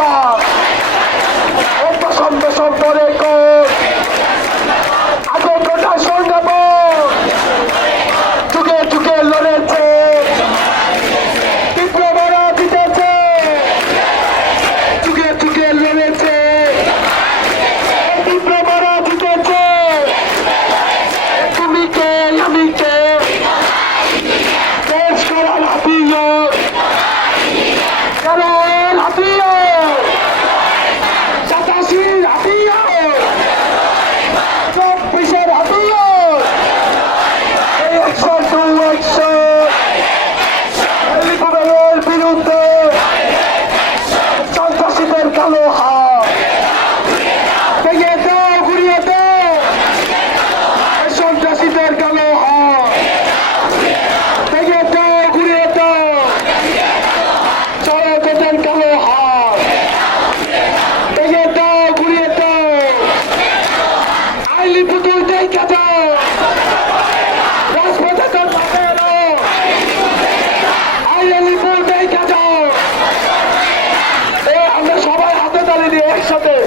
জিন্দাবাদ একসাথে